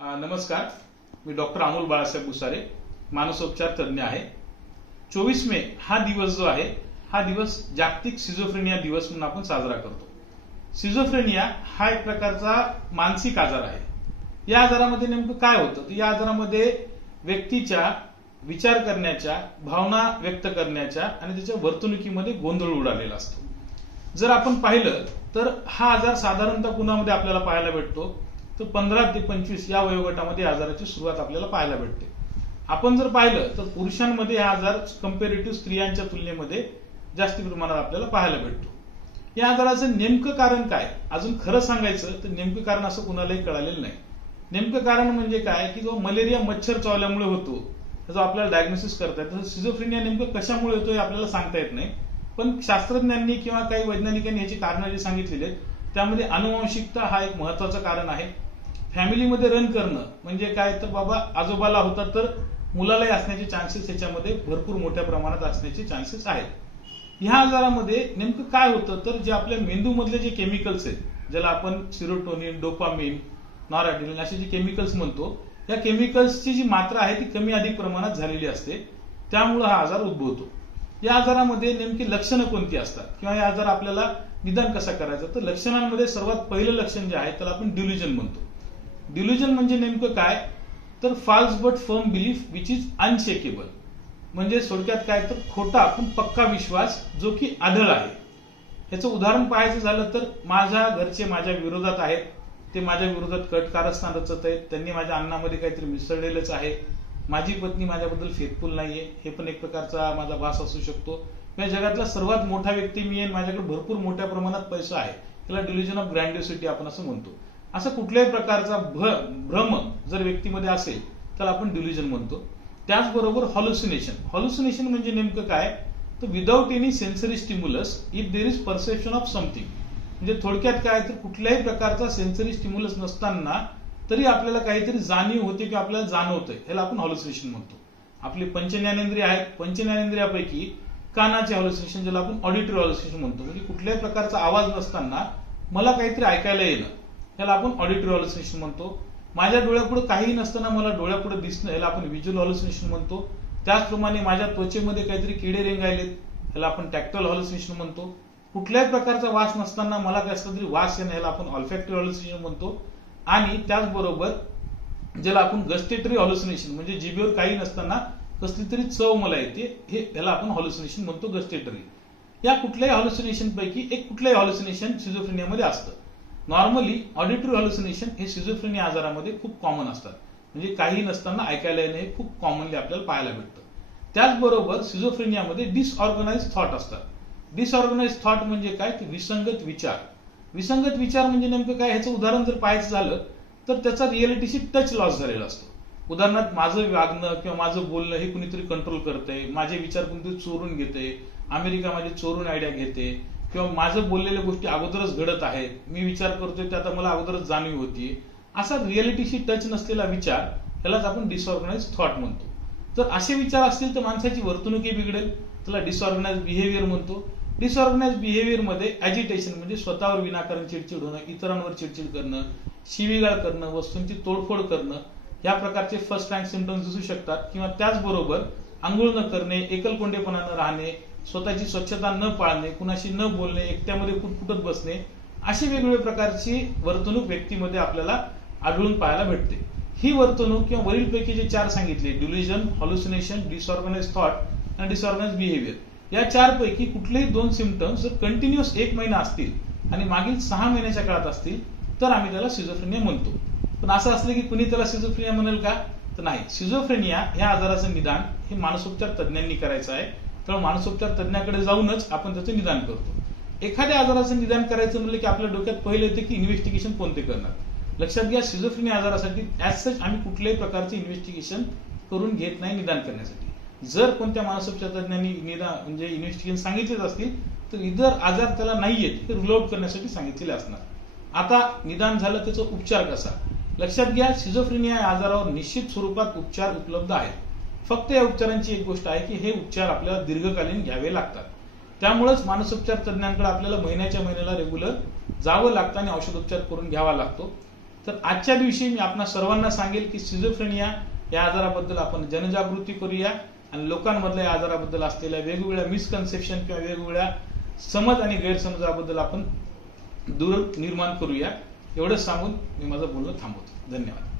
नमस्कार, मी डॉक्टर अमोल बाळासाहेब भुसारे, मानसोपचार तज्ञ आहे. 24 मे हा दिवस जो आहे हा दिवस जागतिक सिझोफ्रेनिया दिवस म्हणून आपण साजरा करतो. सिझोफ्रेनिया हा एक प्रकारचा मानसिक आजार आहे. या आजारामध्ये नेमकं काय होतं तर या आजारामध्ये व्यक्तीच्या विचार करण्याच्या, भावना व्यक्त करण्याच्या आणि त्याच्या वर्तणुकीमध्ये गोंधळ उडालेला असतो. जर आपण पाहिलं तर हा आजार साधारणतः कुणामध्ये आपल्याला पाहायला भेटतो तर 15 ते 25 या वयोगटामध्ये आजाराची सुरुवात आपल्याला पाहायला भेटते. आपण जर पाहिलं तर पुरुषांमध्ये हा आजार कंपॅरेटिव्ह स्त्रियांच्या तुलनेमध्ये जास्त प्रमाणात आपल्याला पाहायला भेटतो. या आजाराचं नेमकं कारण काय, अजून खरं सांगायचं तर नेमकं कारण असं कुणालाही कळालेलं नाही. नेमकं कारण म्हणजे काय की जो मलेरिया मच्छर चावल्यामुळे होतो त्याचा आपल्याला डायग्नोसिस करता येतं. सिझोफ्रेनिया नेमकं कशामुळे होतो हे आपल्याला सांगता येत नाही, पण शास्त्रज्ञांनी किंवा काही वैज्ञानिकांनी याची कारणं जी सांगितलेली आहेत त्यामध्ये अनुवांशिकता हा एक महत्वाचं कारण आहे. फॅमिलीमध्ये रन करणं म्हणजे काय तर बाबा आजोबाला होता तर मुलालाही असण्याचे चान्सेस याच्यामध्ये भरपूर मोठ्या प्रमाणात असण्याचे चान्सेस आहेत. ह्या आजारामध्ये नेमकं काय होतं तर जे आपल्या मेंदूमधले जे केमिकल्स आहेत, ज्याला आपण सिरोटोनिन, डोपामिन, नॉरएड्रेनालिन असे जे केमिकल्स म्हणतो, या केमिकल्सची जी मात्रा आहे ती कमी अधिक प्रमाणात झालेली असते, त्यामुळे हा आजार उद्भवतो. या आजारामध्ये नेमकी लक्षणं कोणती असतात किंवा या आजार आपल्याला निदान कसा करायचं तर लक्षणांमध्ये सर्वात पहिलं लक्षण जे आहे त्याला आपण डिल्युजन म्हणतो. डिल्युजन म्हणजे नेमकं काय तर false but firm belief which is unshakeable. म्हणजे थोडक्यात काय तर खोटा पण पक्का विश्वास जो की आढळ आहे. याचं उदाहरण पाहायचं झालं तर माझ्या घरचे माझ्या विरोधात आहेत, ते माझ्या विरोधात कट कारस्थान रचत आहेत, त्यांनी माझ्या अन्नामध्ये काहीतरी मिसळलेलंच आहे, माझी पत्नी माझ्याबद्दल फेथफुल नाहीये, हे पण एक प्रकारचा माझा भास असू शकतो, या जगातला सर्वात मोठा व्यक्ती मी आहे, माझ्याकडे भरपूर मोठ्या प्रमाणात पैसा आहे, त्याला डिल्युजन ऑफ ग्रँडिओसिटी आपण असं म्हणतो. असं कुठल्याही प्रकारचा भ्रम जर व्यक्तीमध्ये असेल त्याला आपण डिल्युजन म्हणतो. त्याचबरोबर हॉल्युसिनेशन म्हणजे नेमकं काय तर without any sensory stimulus if there is perception of something. म्हणजे थोडक्यात काय तर कुठल्याही प्रकारचा सेन्सरी स्टिम्युलस नसताना तरी आपल्याला काहीतरी जाणीव होते किंवा आपल्याला जाणवतंय, ह्याला आपण हॉल्युसिनेशन म्हणतो. आपली पंचज्ञानेंद्रिय आहेत, पंचज्ञानेंद्रियापैकी कानाचे हॉल्युसिनेशन ज्याला आपण ऑडिटरी हॉल्युसिनेशन म्हणतो, म्हणजे कुठल्याही प्रकारचा आवाज नसताना मला काहीतरी ऐकायला येणं, याला आपण ऑडिटरी हॉल्युसिनेशन म्हणतो. माझ्या डोळ्यापुढे काही नसताना मला डोळ्यापुढे दिसणं, याला आपण व्हिज्युअल हॉल्युसिनेशन म्हणतो. त्याचप्रमाणे माझ्या त्वचेमध्ये काहीतरी किडे रेंगायलेत, याला आपण टॅक्टाइल हॉल्युसिनेशन म्हणतो. कुठल्याही प्रकारचा वास नसताना मला कसला तरी वास येणं, याला आपण ऑल्फॅक्टरी हॉल्युसिनेशन म्हणतो. आणि त्याचबरोबर ज्याला आपण गस्टेटरी हॉल्युसिनेशन म्हणजे जिभेवर काही नसताना कसली तरी चव मला येते, हे याला आपण हॉल्युसिनेशन म्हणतो, गस्टेटरी. या कुठल्याही हॉल्युसिनेशन पैकी एक कुठल्याही हॉल्युसिनेशन सिझोफ्रेनियामध्ये असतं. नॉर्मली ऑडिटरी हॉल्युसिनेशन हे सिझोफ्रेनिया आजारामध्ये खूप कॉमन असतात, म्हणजे काही नसताना ऐकायला येणं हे खूप कॉमनली आपल्याला पाहायला भेटतं. त्याचबरोबर सिझोफ्रेनियामध्ये डिसऑर्गनाइज थॉट असतात. डिसऑर्गनाइज थॉट म्हणजे काय ते विसंगत विचार. विसंगत विचार म्हणजे नेमकं काय, ह्याचं उदाहरण जर पाहायचं झालं तर त्याचा रिअलिटीशी टच लॉस झालेला असतो. उदाहरणार्थ माझं वागणं किंवा माझं बोलणं हे कुणीतरी कंट्रोल करतंय, माझे विचार कुणीतरी चोरून घेते, अमेरिका माझी चोरून आयडिया घेते, किंवा माझं बोललेल्या गोष्टी अगोदरच घडत आहेत, मी विचार करतोय ते आता मला अगोदरच जाणीव होतीये, असा रिअलिटीशी टच नसलेला विचार यालाच आपण डिसऑर्गनाइज थॉट म्हणतो. तर असे विचार असतील तर माणसाची वर्तणुकी बिघडेल, त्याला डिसऑर्गनाइज बिहेवियर म्हणतो. डिसऑर्गनाइज बिहेवियर मध्ये ऍजिटेशन म्हणजे स्वतःवर विनाकारण चिडचिड होणं, इतरांवर चिडचिड करणं, शिवीगाळ करणं, वस्तूंची तोडफोड करणं, या प्रकारचे फर्स्ट रँक सिम्पटम्स दिसू शकतात. किंवा त्याचबरोबर आंघोळ न करणे, एकलकोंडेपणानं राहणे, स्वतःची स्वच्छता न पाळणे, कुणाशी न बोलणे, एकट्यामध्ये कुटकुटत बसणे, अशी वेगवेगळ्या प्रकारची वर्तणूक व्यक्तीमध्ये आपल्याला आढळून पाहायला भेटते. ही वर्तणूक किंवा वरीलपैकी जे 4 सांगितले, डिल्युजन, हॉल्युसिनेशन, डिसऑर्गनाइज थॉट आणि डिसऑर्गनाइज बिहेवियर, या 4 पैकी कुठलेही 2 सिम्पटम्स जर कंटिन्युअस 1 महिना असतील आणि मागील 6 महिन्याच्या काळात असतील तर आम्ही त्याला सिझोफ्रेनिया म्हणतो. पण असं असलं की कुणी त्याला सिझोफ्रेनिया म्हणेल का तर नाही. सिझोफ्रेनिया या आजाराचं निदान हे मानसोपचार तज्ञांनी करायचं आहे, त्यामुळे मानसोपचार तज्ञाकडे जाऊनच आपण त्याचं निदान करतो. एखाद्या आजाराचं निदान करायचं म्हणलं की आपल्या डोक्यात पहिले येते की इन्व्हेस्टिगेशन कोणते करणार. लक्षात घ्या, सिझोफ्रेनिया आजारासाठी ऍज सच आम्ही कुठल्याही प्रकारचे इन्व्हेस्टिगेशन करून घेत नाही निदान करण्यासाठी. जर कोणत्या मानसोपचार तज्ञांनी निदान म्हणजे इन्व्हेस्टिगेशन सांगितलेच असतील तर इतर आजार त्याला नाहीयेत हे रूल आउट करण्यासाठी सांगितलेले असणार. आता निदान झालं, त्याचा उपचार कसा. लक्षात घ्या, सिझोफ्रेनिया या आजारावर निश्चित स्वरूपात उपचार उपलब्ध आहेत. फक्त या उपचारांची एक गोष्ट आहे की हे उपचार आपल्याला दीर्घकालीन घ्यावे लागतात. त्यामुळेच मानसोपचार तज्ञांकडे आपल्याला महिन्याच्या महिन्याला रेग्युलर जावं लागतं आणि औषधोपचार करून घ्यावा लागतो. तर आजच्या दिवशी मी आपणा सर्वांना सांगेल की सिझोफ्रेनिया या आजाराबद्दल आपण जनजागृती करूया आणि लोकांमधल्या या आजाराबद्दल असलेल्या वेगवेगळ्या मिसकन्सेप्शन किंवा वेगवेगळ्या समज आणि गैरसमजाबद्दल आपण दूर निर्माण करूया. एवढंच सांगून मी माझं बोलणं थांबवतो. धन्यवाद.